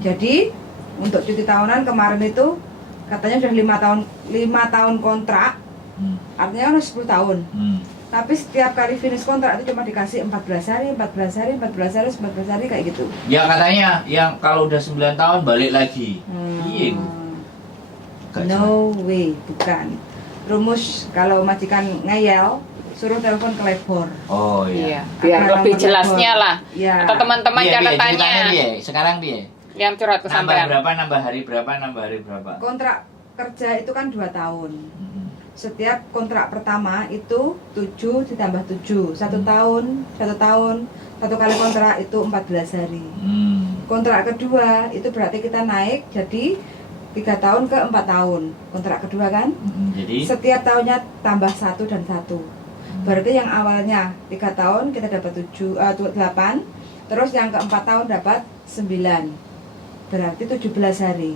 Jadi untuk cuti tahunan kemarin itu katanya sudah 5 tahun kontrak, artinya kan 10 tahun. Tapi setiap kali finish kontrak itu cuma dikasih 14 hari, 14 hari, 14 hari, 14 hari kayak gitu. Ya katanya yang kalau udah 9 tahun balik lagi. Iya. No way, bukan. Rumus kalau majikan ngeyel, suruh telepon ke labor. Oh iya. Biar Apa lebih nomor jelasnya labor? lah. Ya. Atau teman-teman catatannya. Sekarang dia. Yang curhat ke Nambah sampean. berapa, nambah hari berapa, nambah hari berapa? Kontrak kerja itu kan 2 tahun. Setiap kontrak pertama itu 7 ditambah 7, 1 tahun, 1 tahun, 1 kali kontrak itu 14 hari. Kontrak kedua itu berarti kita naik jadi 3 tahun ke 4 tahun. Kontrak kedua kan? Jadi Setiap tahunnya tambah 1 dan 1. Berarti yang awalnya 3 tahun kita dapat 8, terus yang keempat tahun dapat 9. Berarti 17 hari.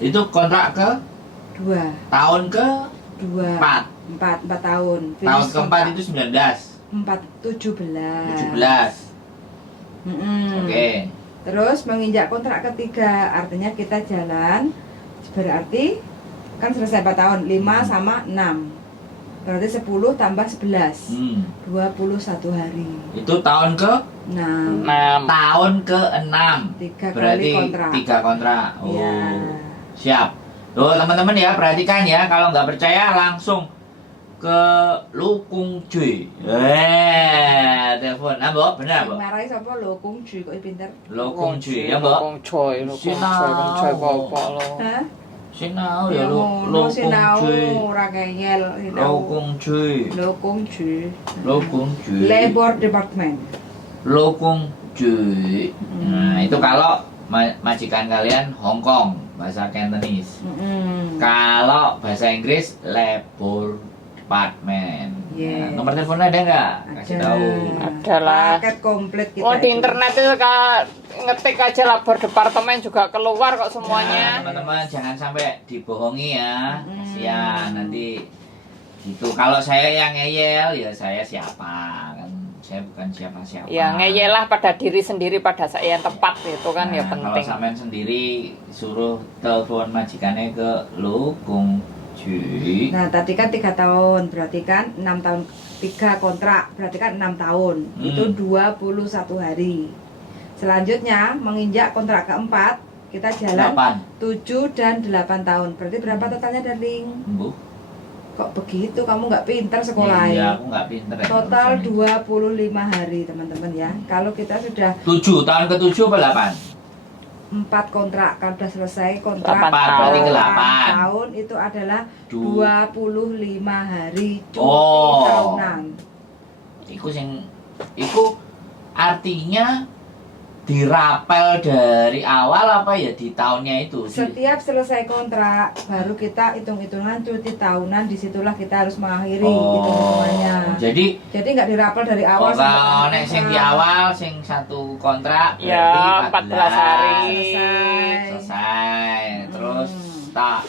itu kontrak ke 2, tahun ke 2, 4. 4 tahun. Tahun Finish keempat kontrak. itu 19. 17. 17. Oke. Terus menginjak kontrak ketiga, artinya kita jalan, berarti kan selesai 4 tahun, 5 sama 6. Berarti 10 tambah 11, 21 hari. Itu tahun ke 6. tahun ke-6. 3 kali Berarti kontrak. 3 kontrak. Oh. Iya. Siap. Tuh teman-teman ya, perhatikan ya, kalau nggak percaya langsung ke Lukung Cuy. Telepon. Nah, Mbok, benar, Mbok? Marahi sapa lo Kung Ju kok pinter. Lukung Cuy ya, Mbok? Lokong coy apa lo. Hah? Sinau Ya ya, ngono Lukung sinau Cuy. ora ngeyel, sinau. Lukung Cuy. Lukung Ju. Lukung Cuy. Labor Department. Lukung Cuy. Nah, itu kalau majikan kalian Hong Kong, bahasa Cantonese. Kalau bahasa Inggris Labor Department. Yeah. Nah, nomor teleponnya ada nggak? Kasih Ada. tahu. Ada lah. Paket komplit kita. Oh di itu. internet itu ngetik aja labor departemen juga keluar kok Nah, semuanya. teman-teman jangan sampai dibohongi ya. Kasihan nanti gitu. Kalau saya yang ngeyel ya saya siapa kan? Saya bukan siapa-siapa. Ya ngeyelah pada diri sendiri pada saat yang tepat itu kan ya Kalau penting. sampean sendiri suruh telepon majikannya ke Lukung Cuy. Nah, tadi kan 3 tahun, berarti kan 6 tahun 3 kontrak, berarti kan 6 tahun. Itu 21 hari. Selanjutnya menginjak kontrak keempat, kita jalan 7 dan 8 tahun. Berarti berapa totalnya, darling? Bu. Kok begitu? Kamu nggak pinter sekolah Iya, ya? aku nggak pinter ya. Total 25 hari, teman-teman ya. Kalau kita sudah 7, tahun ke-7 apa 8? 4 kontrak, kalau sudah selesai kontrak 8 berarti ke 8 8. tahun itu adalah Du- 25 hari cuti Oh. tahunan. Iku artinya dirapel dari awal apa ya di tahunnya itu? Setiap selesai kontrak baru kita hitung-hitungan cuti tahunan, disitulah kita harus mengakhiri hitung-hitungannya. Jadi Nggak dirapel dari awal sampai kalau nek akhir. sing di awal sing 1 kontrak Ya, 14 hari. Selesai. Terus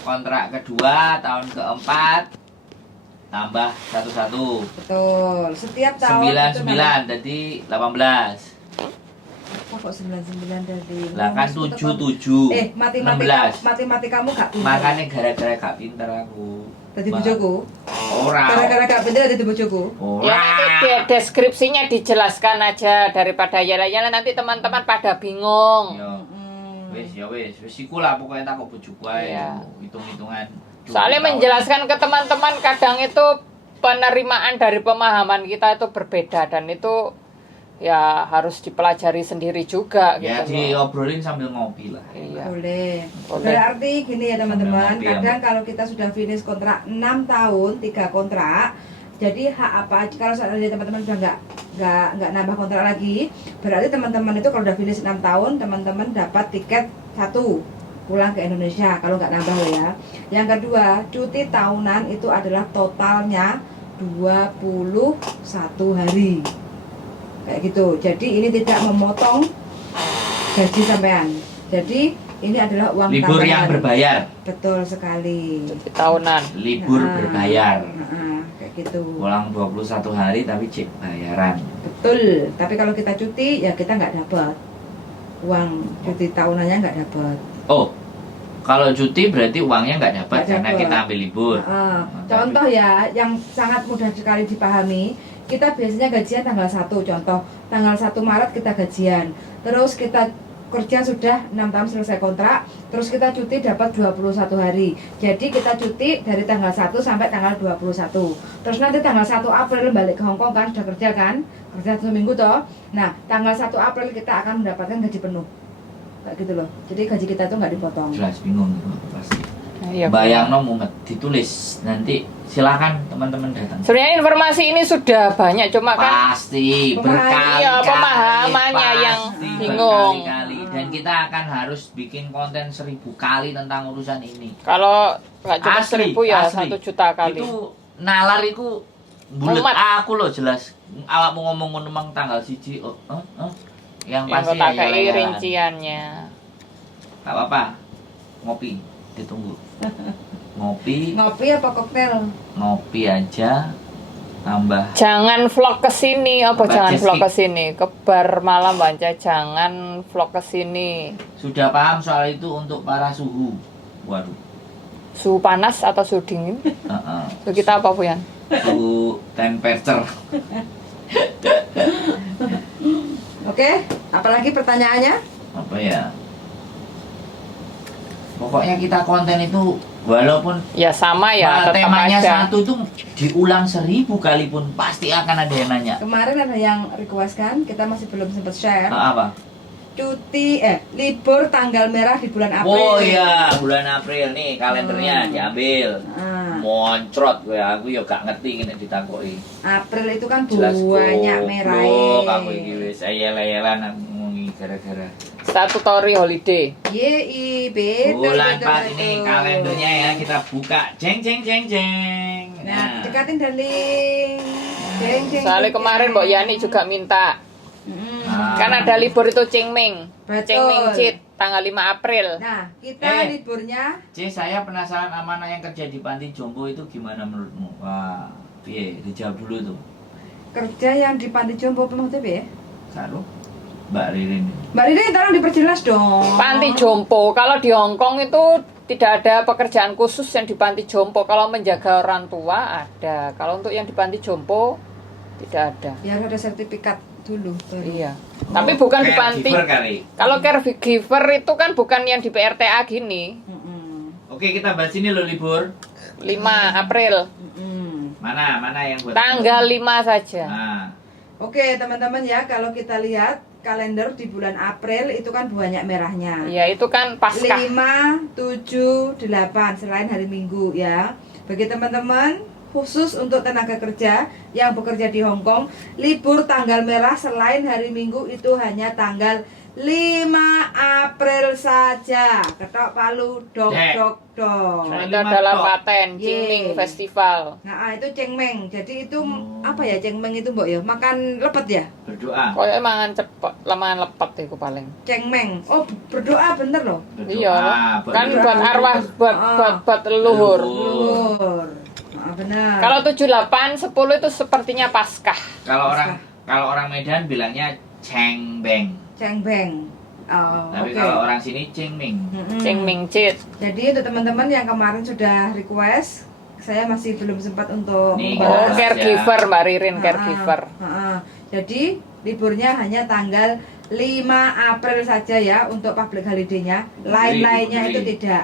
kontrak kedua tahun keempat tambah 1 Betul. Setiap tahun 99 jadi 18. Kok 99 dari Lah kan 77. matematikamu gak pinter. Makanya gara-gara gak pinter aku. Tadi bojoku. Ora. Gara-gara gak pinter tadi bojoku. Ya nanti deskripsinya dijelaskan aja daripada yala-yala nanti teman-teman pada bingung. Yo. Wis iku lah pokoknya tak kok bojoku ae. Iya. Hitung-hitungan. Soalnya menjelaskan ke teman-teman kadang itu penerimaan dari pemahaman kita itu berbeda dan itu ya harus dipelajari sendiri juga Ya gitu loh. diobrolin sambil ngopi lah. Iya. Boleh. Boleh. Berarti gini ya teman-teman, Sambil ngopi, kadang kalau kita sudah finish kontrak 6 tahun, 3 kontrak, jadi hak apa kalau seandainya teman-teman sudah nggak nambah kontrak lagi, berarti teman-teman itu kalau udah finish 6 tahun, teman-teman dapat tiket 1 pulang ke Indonesia kalau nggak nambah loh ya. Yang kedua, cuti tahunan itu adalah totalnya 21 hari. Kayak gitu. Jadi ini tidak memotong gaji sampean. Jadi ini adalah uang Libur tambahan. yang berbayar. Betul sekali. Cuti tahunan. Libur berbayar. Kayak gitu. Pulang 21 hari tapi cek bayaran. Betul. Tapi kalau kita cuti ya kita nggak dapat. uang cuti tahunannya nggak dapat. Oh, kalau cuti berarti uangnya nggak dapat Nggak karena dapat. kita ambil libur. Contoh ya, yang sangat mudah sekali dipahami, kita biasanya gajian tanggal 1, contoh tanggal 1 Maret kita gajian, terus kita kerja sudah 6 tahun selesai kontrak, terus kita cuti dapat 21 hari. Jadi kita cuti dari tanggal 1 sampai tanggal 21. Terus nanti tanggal 1 April balik ke Hongkong kan, sudah kerja kan? Kerja 1 minggu toh. Nah, tanggal 1 April kita akan mendapatkan gaji penuh. Kayak gitu loh. Jadi gaji kita itu nggak dipotong. Jelas bingung gitu pasti. Iya, Bayang mumet ditulis nanti silakan teman-teman datang. sebenarnya informasi ini sudah banyak, cuma kan Pasti Pemahaman- berkali-kali. iya, pemahamannya yang pasti bingung. berkali-kali. Dan kita akan harus bikin konten 1000 kali tentang urusan ini. kalau nggak cuma 1.000 ya asli. 1 juta kali. Itu nalar itu bulet Mumet. aku loh jelas. Awakmu ngomong ngomong tanggal 1. Yang Yang pasti tak ya kayak yayalan. rinciannya. Tak apa-apa. Ngopi ditunggu. Ngopi Ngopi apa koktail? ngopi aja tambah Jangan vlog ke sini, apa Mbak jangan Jessi. vlog ke sini? Ke bar malam Banca, jangan vlog ke sini. sudah paham soal itu untuk para suhu. Waduh. Suhu panas atau suhu dingin? Heeh. Suhu kita apa, Bu Yan? Suhu temperature. Oke, apalagi pertanyaannya? Apa ya? Pokoknya kita konten itu walaupun Ya sama ya, tetap temanya aja. satu itu diulang 1000 kali pun pasti akan ada yang nanya. Kemarin ada yang request kan, kita masih belum sempat share. Apa? Libur tanggal merah di bulan April. Oh iya, bulan April nih kalendernya diambil. Ah, Moncrot gue aku ya gak ngerti kena ditakoi. April itu kan Jelas banyak merah. goblok kamu iki wis ayel-ayelan ngomongi gara-gara. Statutory holiday. Yei, betul. Bulan betul, 4 ini betul. kalendernya ya kita buka. Jeng jeng jeng jeng. Nah, dekatin darling. Jeng, jeng, Soalnya jeng, kemarin jeng. Mbok Yani juga minta. Mm. Ah. Kan ada libur itu Cingming. Betul. Cingming Cit, tanggal 5 April. Nah, kita Eh. liburnya C, saya penasaran amanah yang kerja di panti jompo itu gimana menurutmu? Wah, piye? Dijawab dulu tuh. kerja yang di panti jompo maksudnya ya? Saru, Mbak Ririn. Mbak Riri tolong diperjelas dong. Panti jompo, kalau di Hong Kong itu tidak ada pekerjaan khusus yang di panti jompo. Kalau menjaga orang tua ada. Kalau untuk yang di panti jompo tidak ada. Ya harus ada sertifikat dulu. baru. Iya. Tapi bukan di panti. Caregiver kali. Kalau caregiver itu kan bukan yang di PRTA gini. Mm-mm. Oke, kita bahas ini loh libur. 5 April. Mm-mm. Mana yang buat Tanggal 5 saja. Nah, Oke teman-teman ya, kalau kita lihat kalender di bulan April itu kan banyak merahnya. Ya itu kan Paskah. 5, 7, 8 selain hari Minggu ya. Bagi teman-teman khusus untuk tenaga kerja yang bekerja di Hong Kong, libur tanggal merah selain hari Minggu itu hanya tanggal 5 April saja. Ketok palu dok Dek. dok dok. Saya Itu 5 adalah tok. paten Cingming Yeay. Festival. Nah, itu cengmeng. Jadi itu Oh. apa ya cengmeng itu, Mbok ya? Makan lepet ya? berdoa. Koyo mangan cepet, lamangan lepet itu paling. Cengmeng. Oh, berdoa bener loh. Berdoa, Iya. Kan berdoa. buat arwah, buat leluhur. Luhur. Ah, benar. Kalau 7, 8, 10 itu sepertinya Paskah. Kalau orang Medan bilangnya cengbeng. cengbeng. Oh, Tapi oke. kalau orang sini cengming. Mm-mm. Cingming Cit. Jadi untuk teman-teman yang kemarin sudah request, saya masih belum sempat untuk Nih, Oh, Bahas caregiver Mbak Ririn, Ah, caregiver. Jadi liburnya hanya tanggal 5 April saja ya untuk public holiday-nya. Lain-lainnya itu Diberi. tidak.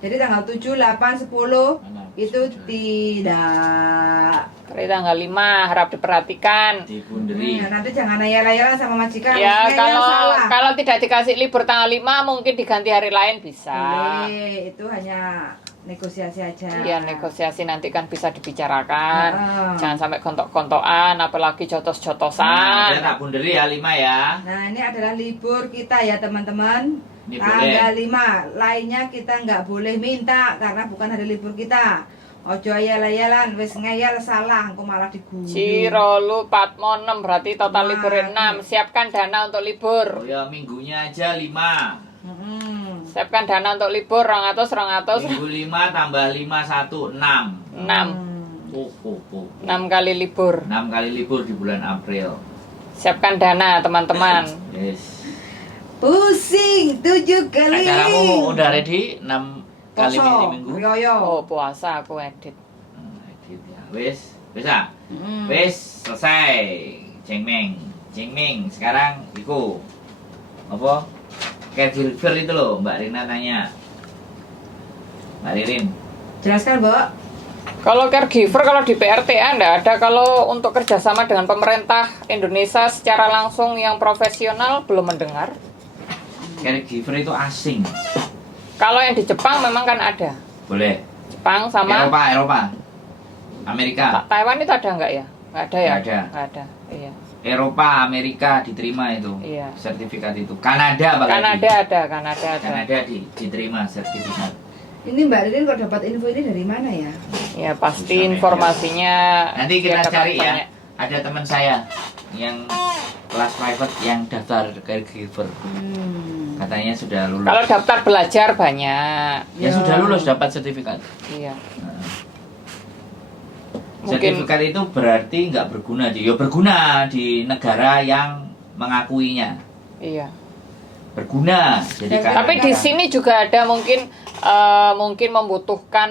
Jadi tanggal 7, 8, 10 Mana? itu tidak. Hari tanggal 5 harap diperhatikan. Dibunderi. Nanti jangan ayal-ayalan sama majikan. Ya maksudnya yang salah. kalau tidak dikasih libur tanggal 5 mungkin diganti hari lain bisa. Boleh, itu hanya negosiasi aja. Iya, negosiasi nanti kan bisa dibicarakan. Ah. Jangan sampai gontok-gontokan, apalagi Nah, jotos-jotosan. udah tak bunderi ya 5 ya. Nah, ini adalah libur kita ya teman-teman. Ini Tanggal boleh. 5. Lainnya kita nggak boleh minta karena bukan hari libur kita. Ojo ayal-ayalan, wis ngeyel salah, engko malah diguyu. Cirolu Patmo 6 berarti total libur Waduh. 6. Siapkan dana untuk Oh libur. ya, minggunya aja 5. Mm-mm. Siapkan dana untuk libur 200. Minggu 5 tambah 5 1 6. 6. Oh. 6 kali libur. 6 kali libur di bulan April. Siapkan dana teman-teman. Yes. Pusing 7 kali. Acaramu udah ready 6 kali Poso, minggu. Rioyo. Oh, puasa aku edit. Edit ya. Wis, bisa. Mm. Wis selesai. Cengmeng. Sekarang iku apa? Caregiver itu loh, Mbak Rina tanya. Mbak Ririn. Jelaskan, Mbak. Kalau caregiver, kalau di PRTA enggak ada. Kalau untuk kerjasama dengan pemerintah Indonesia secara langsung yang profesional belum mendengar. Caregiver itu asing. Kalau yang di Jepang memang kan ada. Boleh. Jepang sama Eropa. Amerika. Taiwan itu ada enggak ya? Enggak ada ya? Nggak ada. Nggak ada. Iya. Eropa, Amerika diterima itu. Iya. Sertifikat itu. Kanada apalagi. Kanada ada. Kanada diterima sertifikat. Ini Mbak Ririn kalau dapat info ini dari mana ya? Ya pasti Bisa informasinya. Nanti kita ya, cari teman-temannya. ya. Ada teman saya yang kelas private yang daftar caregiver. Katanya sudah lulus. Kalau daftar belajar banyak. Ya sudah lulus dapat sertifikat. Iya. Nah. Mungkin Sertifikat itu berarti nggak berguna, ya berguna di negara yang mengakuinya. iya. Berguna. Jadi kan Tapi di sini juga ada mungkin membutuhkan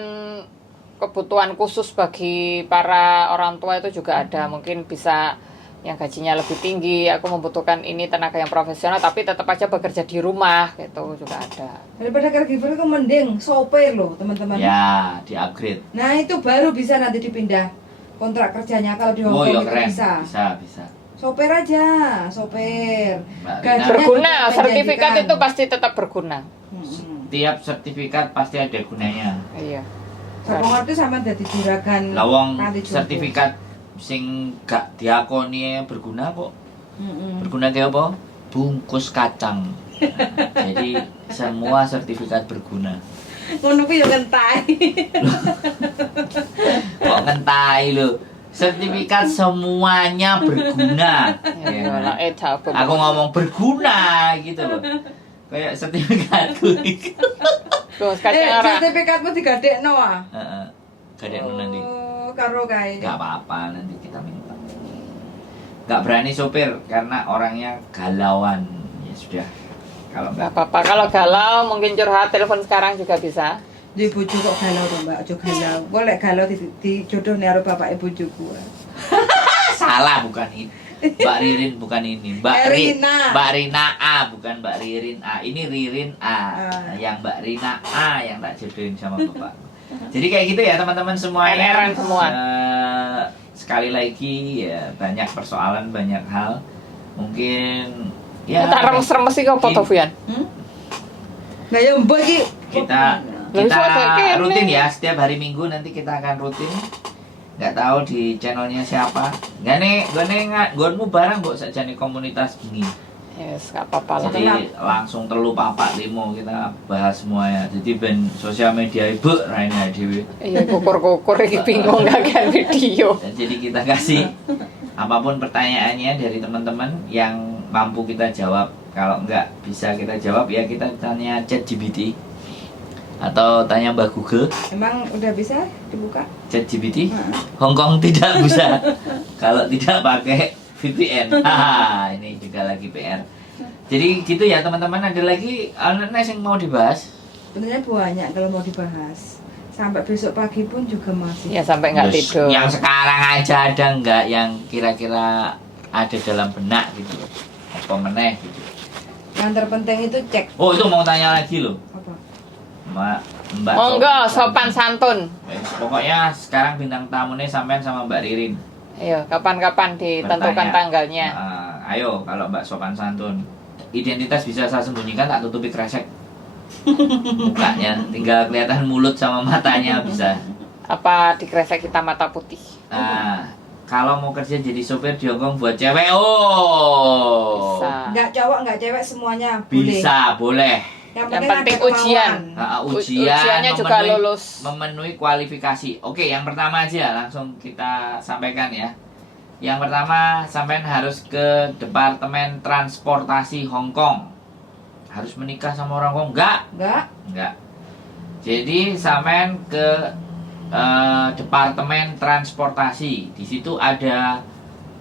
kebutuhan khusus bagi para orang tua itu juga ada. Mungkin bisa yang gajinya lebih tinggi, aku membutuhkan ini tenaga yang profesional tapi tetap aja bekerja di rumah gitu juga ada. Daripada caregiver itu mending sopir loh, teman-teman. ya di-upgrade. Nah, itu baru bisa nanti dipindah kontrak kerjanya kalau di Hong Oh Kong iya itu keren. bisa. Bisa. Sopir aja, sopir. Mbak Gajinya Rina, Berguna, tetap sertifikat menjanjikan. itu pasti tetap berguna. tiap sertifikat pasti ada gunanya. Iya. Sopir itu sama dari juragan. Lawang nanti jodoh. sertifikat sing gak diakoni berguna kok. Mm-mm. Berguna kayak apa? Bungkus kacang. Nah, jadi semua sertifikat berguna. Ngono kuwi yo ngentai. Kok ngentai lo? Sertifikat semuanya berguna. Ya, Ya. aku Aku ngomong berguna gitu loh. Kayak sertifikatku. terus kacang ora. Sertifikatmu digadekno ah. Heeh. Gadekno nanti. Oh, karo kae. Gak apa-apa nanti kita minta. Gak berani sopir karena orangnya galauan. Ya sudah. Kalau Nggak nggak apa-apa. Kalau galau mungkin curhat telepon sekarang juga bisa. Di bojo kok galau to, Mbak? Aja galau. Golek galau dijodohne karo bapake bojoku. salah bukan ini. Mbak Ririn bukan ini. Rina. Mbak Rina A bukan Mbak Ririn A. Ini Ririn A. Ah. Yang Mbak Rina A yang tak jodohin sama bapak. Jadi kayak gitu ya teman-teman semuanya. LR-an semua. Sekali lagi ya banyak persoalan, banyak hal. Mungkin ya Kita remes-remes sih kok foto Fian. Nah, ya mbok iki kita Lalu suara kene. rutin ya setiap hari Minggu nanti kita akan rutin. Nggak tahu di channelnya siapa. Gonmu barang kok saja nih komunitas begini. Yes, nggak apa-apa lah. Jadi langsung telu papak limo kita bahas semuanya. Jadi ben sosial media ibu Raina Dewi. Iya, kukur-kukur iki bingung nggak kan video. Dan jadi kita kasih apapun pertanyaannya dari teman-teman yang mampu kita jawab. Kalau nggak bisa kita jawab ya kita tanya ChatGPT atau tanya Mbak Google. emang udah bisa dibuka? ChatGPT. Heeh. Hongkong tidak bisa kalau tidak pakai VPN. Haha, ini juga lagi PR. Jadi gitu ya teman-teman. Ada lagi yang mau dibahas? Sebenarnya banyak kalau mau dibahas. Sampai besok pagi pun juga masih. Ya sampai nggak Terus tidur. Yang sekarang aja ada nggak yang kira-kira ada dalam benak gitu loh? Apa meneh gitu? Yang terpenting itu cek Oh itu mau tanya lagi loh, apa? Mbak. Monggo sopan santun. Pokoknya sekarang bintang tamunya sampean sama Mbak Ririn. Ayo, kapan-kapan ditentukan Bertanya. tanggalnya. Ayo kalau Mbak sopan santun, identitas bisa saya sembunyikan tak tutupi kresek. Mukanya tinggal kelihatan mulut sama matanya bisa. Apa dikresek kita mata putih? Nah, kalau mau kerja jadi sopir di Hongkong buat cewek, oh Bisa. Enggak cowok, enggak cewek semuanya boleh. bisa, boleh. Yang ada penting kemauan. ujian. Ujiannya Ujiannya juga lulus. memenuhi kualifikasi. Oke, yang pertama aja langsung kita sampaikan ya. Yang pertama, sampean harus ke Departemen Transportasi Hong Kong. Harus menikah sama orang Hong Kong? Enggak. Jadi sampean ke Departemen Transportasi. Di situ ada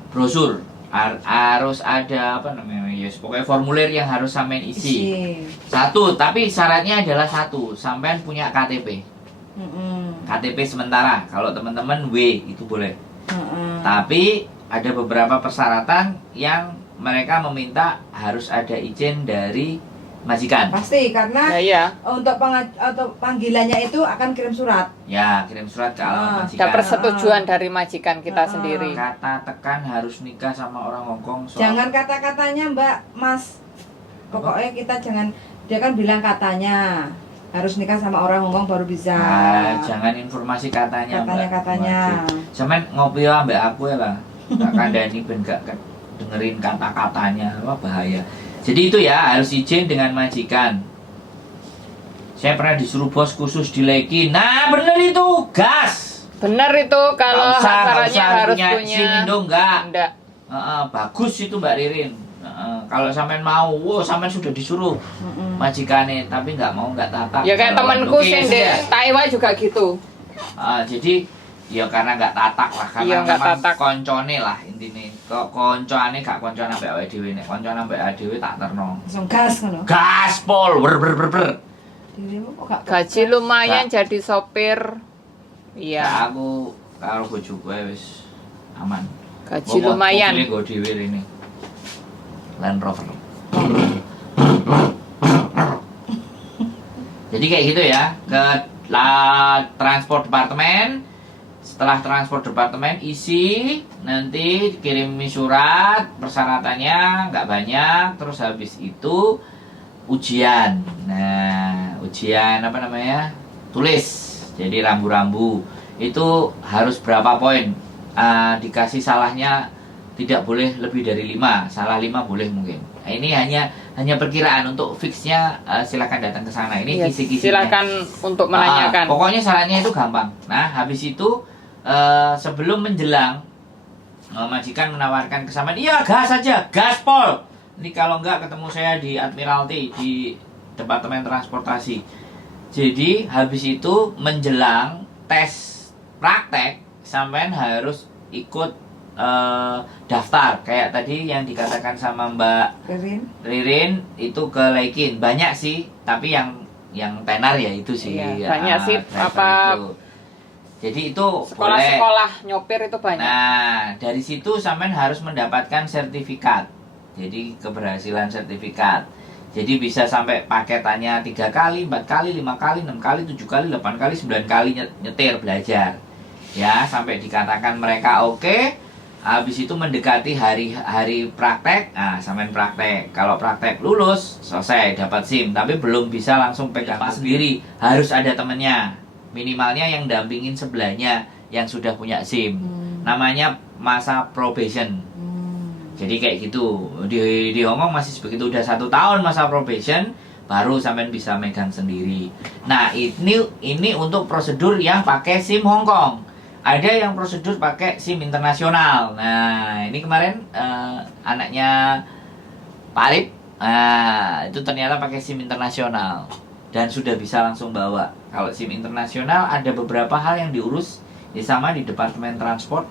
brosur harus ada apa namanya, yes, pokoknya formulir yang harus sampean isi. Isi. Satu, tapi syaratnya adalah satu, sampean punya KTP. KTP sementara. Kalau teman-teman W itu boleh. Tapi ada beberapa persyaratan yang mereka meminta harus ada izin dari majikan. Pasti karena Ya, untuk atau panggilannya itu akan kirim surat. Ya, kirim surat ke alamat majikan. ada persetujuan dari majikan kita sendiri. Kata tekan harus nikah sama orang Hongkong. Jangan kata-katanya Mbak, Mas. Pokoknya kita jangan, dia kan bilang katanya harus nikah sama orang Hongkong baru bisa. Jangan informasi katanya. Katanya. Sampean ngopi ya mbak aku ya lah. Tak kandani ben gak dengerin kata-katanya, wah bahaya. Jadi itu ya harus izin dengan majikan. Saya pernah disuruh bos khusus di Leki. Nah bener itu, gas. Benar itu kalau syaratnya harus punya SIM Indo enggak. Enggak. Bagus itu Mbak Ririn. Kalau sampean mau, sampean sudah disuruh majikane, tapi nggak mau, nggak tatak. Ya kayak temanku sih di Taiwan juga gitu. Jadi ya karena nggak tatak lah, karena Iya, nggak memang tatak. koncone lah intinya. Kok koncone gak koncone ambek awake dhewe nek koncone ambek awake dhewe tak terno. Langsung gas kan loh. Gaspol ber. Dirimu kok gak Gaji lumayan jadi sopir. Iya, Ya, aku karo bojoku wis aman. gaji lumayan. Mobilnya gue dhewe ini. Land Rover. Jadi kayak gitu ya, ke transport departemen. Setelah transport departemen isi, nanti dikirimi surat, persyaratannya nggak banyak, terus habis itu ujian. Nah, ujian apa namanya? Tulis. Jadi rambu-rambu itu harus berapa poin? Dikasih salahnya tidak boleh lebih dari 5, salah 5 boleh mungkin. Nah, ini hanya perkiraan, untuk fixnya silakan datang ke sana. Ini Iya, kisi-kisinya. silakan untuk menanyakan. Pokoknya syaratnya itu gampang. Nah, habis itu sebelum menjelang majikan menawarkan kesamaan, iya gas aja, gaspol. Ini kalau enggak ketemu saya di Admiralty di Departemen Transportasi. Jadi habis itu menjelang tes praktek, sampean harus ikut daftar kayak tadi yang dikatakan sama Mbak Ririn itu ke Laikin. Banyak sih, tapi yang tenar ya itu sih. Iya, banyak sih, driver apa itu. Jadi itu sekolah-sekolah nyopir itu banyak. Nah, dari situ sampean harus mendapatkan sertifikat. Jadi keberhasilan sertifikat. Jadi bisa sampai paketannya 3 kali, 4 kali, 5 kali, 6 kali, 7 kali, 8 kali, 9 kali nyetir belajar. Ya, sampai dikatakan mereka oke. Habis itu mendekati hari praktek, sampean praktek. Kalau praktek lulus, selesai dapat SIM, tapi belum bisa langsung pegang sendiri. Harus ada temennya. Minimalnya yang dampingin sebelahnya yang sudah punya SIM. Namanya masa probation. Jadi kayak gitu. Di Hongkong masih begitu, udah 1 tahun masa probation baru sampean bisa megang sendiri. Nah, ini untuk prosedur yang pakai SIM Hongkong. Ada yang prosedur pakai SIM internasional. Nah, ini kemarin anaknya Pak Arif, itu ternyata pakai SIM internasional dan sudah bisa langsung bawa. Kalau SIM internasional ada beberapa hal yang diurus sama di Departemen Transport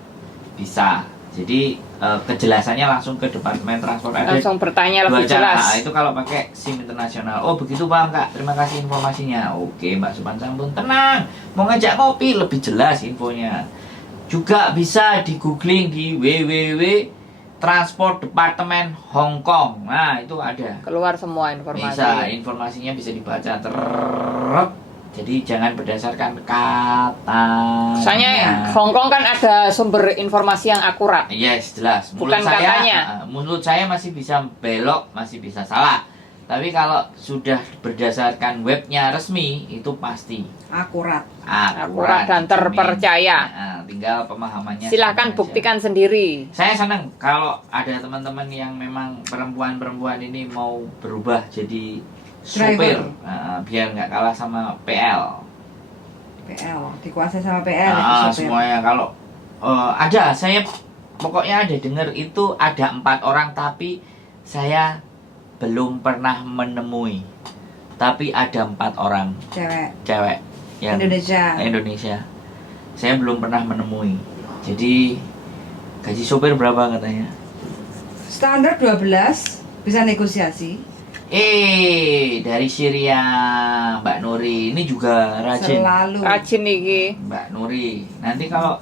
bisa. Jadi kejelasannya langsung ke Departemen Transport. Langsung bertanya lebih jelas. Itu kalau pakai SIM internasional. Oh begitu paham Kak, terima kasih informasinya. Oke Mbak Supan Sampun, tenang, mau ngajak ngopi lebih jelas infonya. Juga bisa di googling di www Transport Departemen Hong Kong. Nah itu ada. Keluar semua informasi. Bisa, informasinya bisa dibaca Jadi jangan berdasarkan kata. Soalnya Hong Kong kan ada sumber informasi yang akurat. Yes, jelas. Bukan katanya. Mulut saya masih bisa belok, masih bisa salah. Tapi kalau sudah berdasarkan webnya resmi, itu pasti akurat dan terpercaya. Tinggal pemahamannya. Silahkan buktikan sendiri. Saya senang kalau ada teman-teman yang memang perempuan-perempuan ini mau berubah jadi supir, biar nggak kalah sama PL dikuasai sama PL. Semuanya kalau ada, saya pokoknya ada dengar itu ada 4 orang, tapi saya belum pernah menemui. Tapi ada 4 orang cewek yang Indonesia. Saya belum pernah menemui. Jadi gaji sopir berapa katanya? Standar 12, bisa negosiasi. Dari Syria Mbak Nuri ini juga rajin. Selalu. Rajin iki. Mbak Nuri. Nanti kalau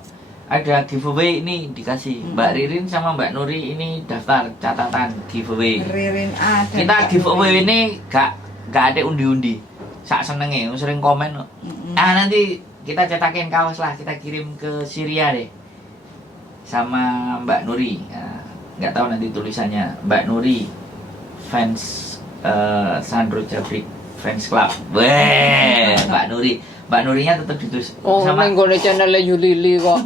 ada giveaway ini dikasih. Mbak Ririn sama Mbak Nuri ini daftar catatan giveaway. Ririn ada. Kita giveaway ini gak ada undi-undi. Sak senenge sering komen. Nanti kita cetakin kaos lah, kita kirim ke Syria deh. Sama Mbak Nuri. Nah, nggak tahu nanti tulisannya Mbak Nuri fans Sandro Jabrik fans club. Mbak Nuri. Mbak Nurinya tetap ditulis Sama nggone channelnya Yulili kok.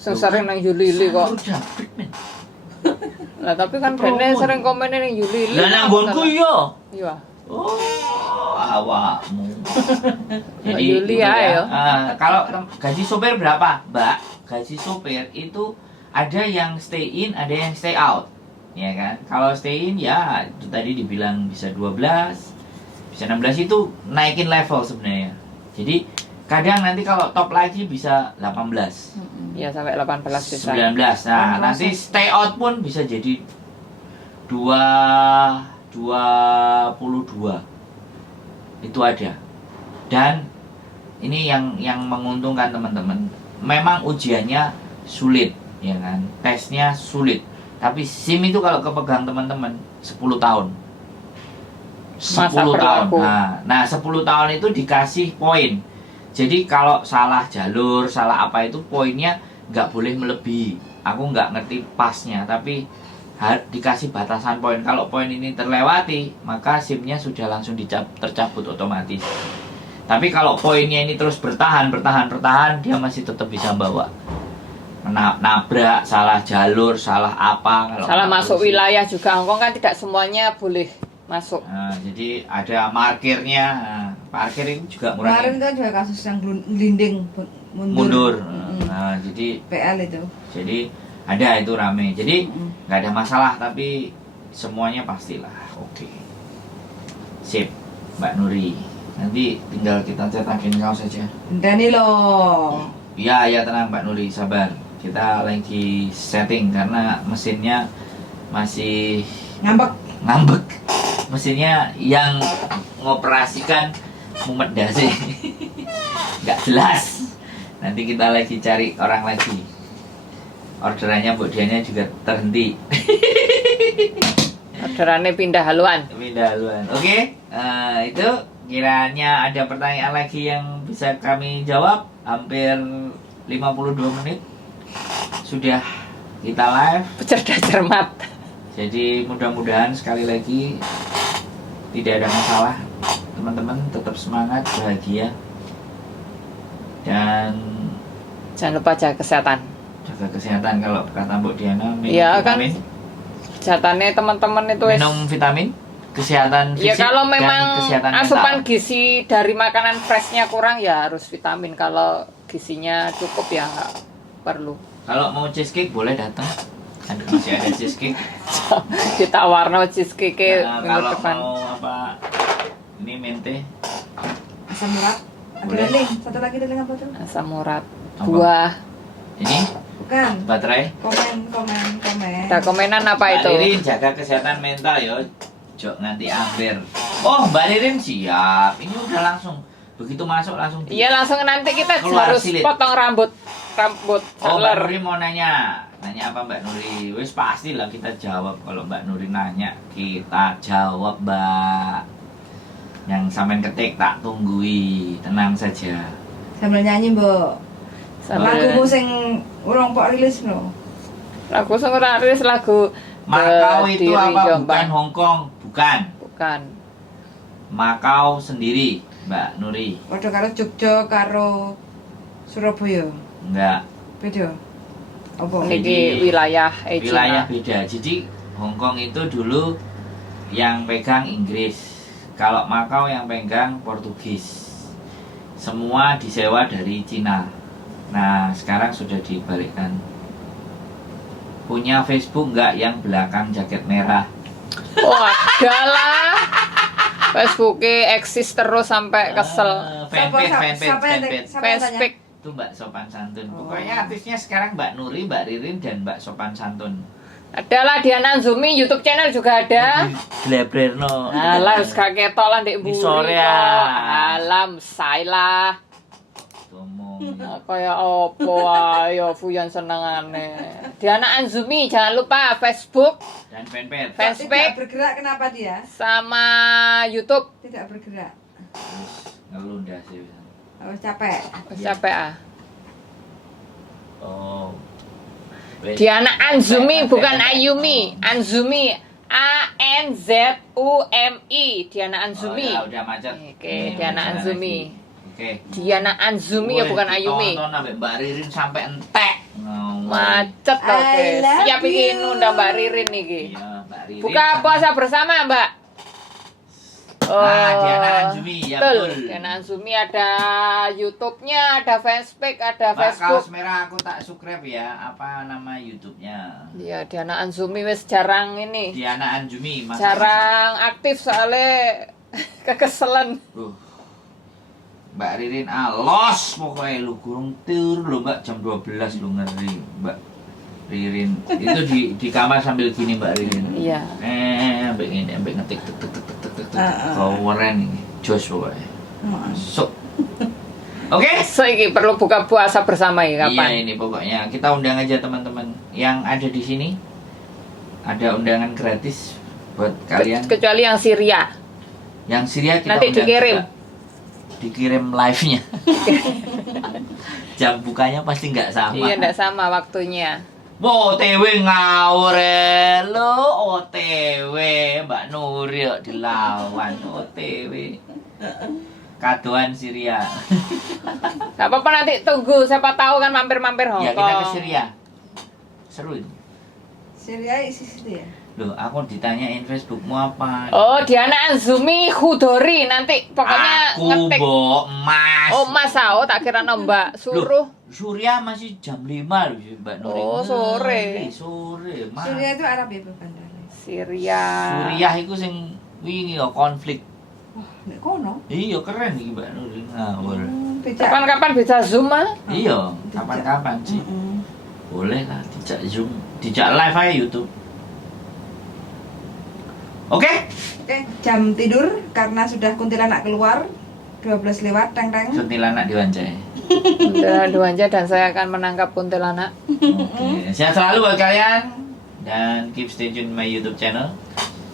Sing sering nang Yulili kok. Sandro Jabrik men. Lah tapi kan bene sering komen nang Yulili. Lah nang nggonku yo. Iya. Oh, awakmu. Mbak Yuli itu ya. Kalau gaji sopir berapa, Mbak? Gaji sopir itu ada yang stay in, ada yang stay out. Ya kan? Kalau stay in ya itu tadi dibilang bisa 12, bisa 16 itu naikin level sebenarnya. Jadi kadang nanti kalau top lagi bisa 18. Ya sampai 18 bisa. 19. Nah, nanti stay out pun bisa jadi 22 itu ada. Dan ini yang menguntungkan teman-teman, memang ujiannya sulit ya kan, tesnya sulit, tapi SIM itu kalau kepegang teman-teman 10 tahun 10 tahun. Nah 10 tahun itu dikasih poin. Jadi kalau salah jalur, salah apa itu poinnya nggak boleh melebihi. Aku nggak ngerti pasnya, tapi dikasih batasan poin. Kalau poin ini terlewati, maka SIM-nya sudah langsung tercabut otomatis. Tapi kalau poinnya ini terus bertahan, dia masih tetap bisa bawa. Nabrak, salah jalur, salah apa. Kalau salah masuk wilayah juga, Hongkong kan tidak semuanya boleh masuk. Nah, jadi ada parkirnya. Nah, parkir itu juga murah. Kemarin kan ada kasus yang gelinding mundur. Nah, jadi PL itu. Jadi ada itu rame. Jadi nggak ada masalah, tapi semuanya pastilah oke. Sip, Mbak Nuri. Nanti tinggal kita cetakin kaos saja. Dani loh. Iya, tenang Mbak Nuri, sabar. Kita lagi setting karena mesinnya masih ngambek. Mesinnya yang ngoperasikan mumet dasi. Nggak jelas. Nanti kita lagi cari orang lagi. Orderannya Bu Dianya juga terhenti. Orderannya pindah haluan. Oke, itu kiranya ada pertanyaan lagi yang bisa kami jawab. Hampir 52 menit sudah kita live. Cerdas cermat. Jadi mudah-mudahan sekali lagi tidak ada masalah. Teman-teman tetap semangat, bahagia, dan jangan lupa jaga kesehatan. Jaga kesehatan. Kalau kata Bu Diana, minum ya, vitamin. Kan kesehatannya teman-teman itu minum vitamin, kesehatan fisik, ya kalau memang dan kesehatan asupan mental. gizi dari makanan freshnya kurang ya harus vitamin. Kalau gizinya cukup ya nggak perlu. Kalau mau cheesecake boleh datang, kan masih ada cheesecake. Kita warna cheesecake Nah, minggu kalau depan. mau apa, ini mente. Asam urat. Ada Boleh. lele. Satu lagi lele apa tuh? Asam urat, Apa? buah. Ini Bukan. baterai. Komen. Ada komenan apa Mbak itu? Ririn jaga kesehatan mental yo. Jok nanti ambil. Oh, Mbak Ririn siap. Ini udah langsung. Begitu masuk langsung. Iya langsung nanti kita Keluar harus silit. potong rambut Oh, Mbak seller. Nuri mau nanya. Nanya apa Mbak Nuri? Wis pastilah kita jawab. Kalau Mbak Nuri nanya, kita jawab, Mbak. Yang sampean ketik tak tunggui, tenang saja. Sambil nyanyi, Mbok. Lagu sing urung kok rilis lho. Lagu sing ora rilis lagu Makau itu Kediri, apa? Jombang. Bukan Hong Kong, bukan. Bukan. Makau sendiri, Mbak Nuri. Padha karo Jogja karo Surabaya. Enggak. Beda. Apa? Niki wilayah Wilayah Cina. beda. Jadi Hong Kong itu dulu yang pegang Inggris. Kalau Makau yang pegang Portugis. Semua disewa dari Cina. Nah, sekarang sudah dibalikkan. Punya Facebook enggak yang belakang jaket merah? Wah, adalah Facebooknya eksis terus sampai kesel. Fanpage. Facebook. Itu Mbak Sopan Santun. Pokoknya artisnya sekarang Mbak Nuri, Mbak Ririn, dan Mbak Sopan Santun. Adalah Diana Anzumi YouTube channel juga ada. Glebrerno. Alah wis gak ketok lah ndek mburi. Sore ya. kok. Alam salah. Ngomong. Kayak opo ayo Fuyan senengane. Diana Anzumi jangan lupa Facebook Dan fanpage. Fans- Tidak Facebook. bergerak, kenapa dia? sama YouTube. Tidak bergerak. Ngelunda sih. Harus capek. Wis capek ah. Oh. Diana Anzumi bukan Ayumi. Anzumi ANZUMI. Diana Anzumi. Oh, ya, udah macet. Oke, Ini Diana udah Anzumi. lagi. Oke. Diana Anzumi ya Woi, bukan Ayumi. Tonton sampai Mbak Ririn sampai entek. Macet loh, I guys. love Siap you. ini undang Mbak Ririn nih, Ki. Iya, Mbak Ririn. Buka sama- puasa bersama, Mbak. Diana Anzumi, ya betul. Diana Anzumi ada YouTube-nya, ada fanspage, ada Mbak, Facebook. kaos merah aku tak subscribe ya. Apa nama YouTube-nya? Iya, Diana Anzumi wis jarang ini. Diana Anzumi. Mas. Jarang aktif soalnya kekeselan. Mbak Ririn alos pokoknya lu kurang tur lu Mbak jam 12 lu ngeri Mbak Ririn itu di kamar sambil gini Mbak Ririn. Iya. Sampai ini sampai ngetik tek tek tek tek tek tek. Keren ini jos pokoknya. Sok. Oke. So iki perlu buka puasa bersama ya Iya kapan? ini pokoknya kita undang aja teman-teman yang ada di sini. Ada undangan gratis buat kalian. Kecuali yang Syria. Yang Syria kita Nanti undang dikirim. juga. Dikirim live-nya. Jam bukanya pasti nggak sama. Iya, enggak sama waktunya. OTW ngawur lo OTW Mbak Nuril dilawan OTW kadoan Syria. Gak apa-apa nanti tunggu, siapa tahu kan mampir-mampir Hong Ya Kong. kita ke Syria. Seru ini. Syria isi situ ya. Loh, aku ditanyain Facebookmu apa? Oh, Diana Anzumi Khudori nanti pokoknya aku ngetik. Mbok Mas. Oh, Mas oh, tak kira Mbak suruh. Loh, Surya masih jam 5 loh Mbak Nuril. Oh, sore. Sore, Mas. Syria itu Arab ya bandara. Syria. Suriah iku sing wingi kok konflik. Wah, nek kono. Iya keren iki Mbak Nuril ngawur. Becak. Kapan-kapan bisa Zoom ah? Iya, kapan-kapan sih. Mm-mm. Boleh lah dijak Zoom, dijak live aja YouTube. Oke? Oke, jam tidur karena sudah kuntilanak keluar 12 lewat teng-teng. Kuntilanak diwancai. Udah Duanja dan saya akan menangkap kuntilanak. Oke, sehat selalu buat kalian dan keep stay tune my YouTube channel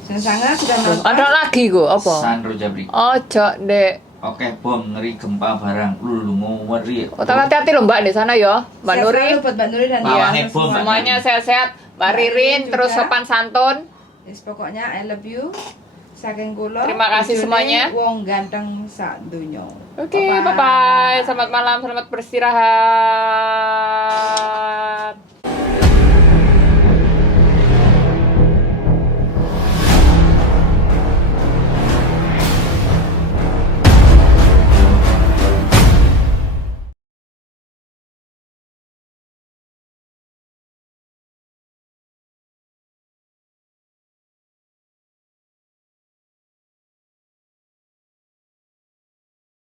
Sangat sudah nonton. Ada lagi go apa? Sandro Jabri. Ojo dek. Oke, bom ngeri gempa barang. Lu mau ngeri. Oh, hati-hati loh Mbak di sana ya, Mbak Sehat Nuri. selalu buat Mbak Nuri dan Bawangnya teman-teman bom, Mbak. Semuanya sehat-sehat. Mbak Ririn juga. terus sopan santun. Yes, pokoknya I love you. Saking kula. Terima kasih bojone semuanya. Wong ganteng sak donya. Oke, bye-bye. Selamat malam, selamat beristirahat.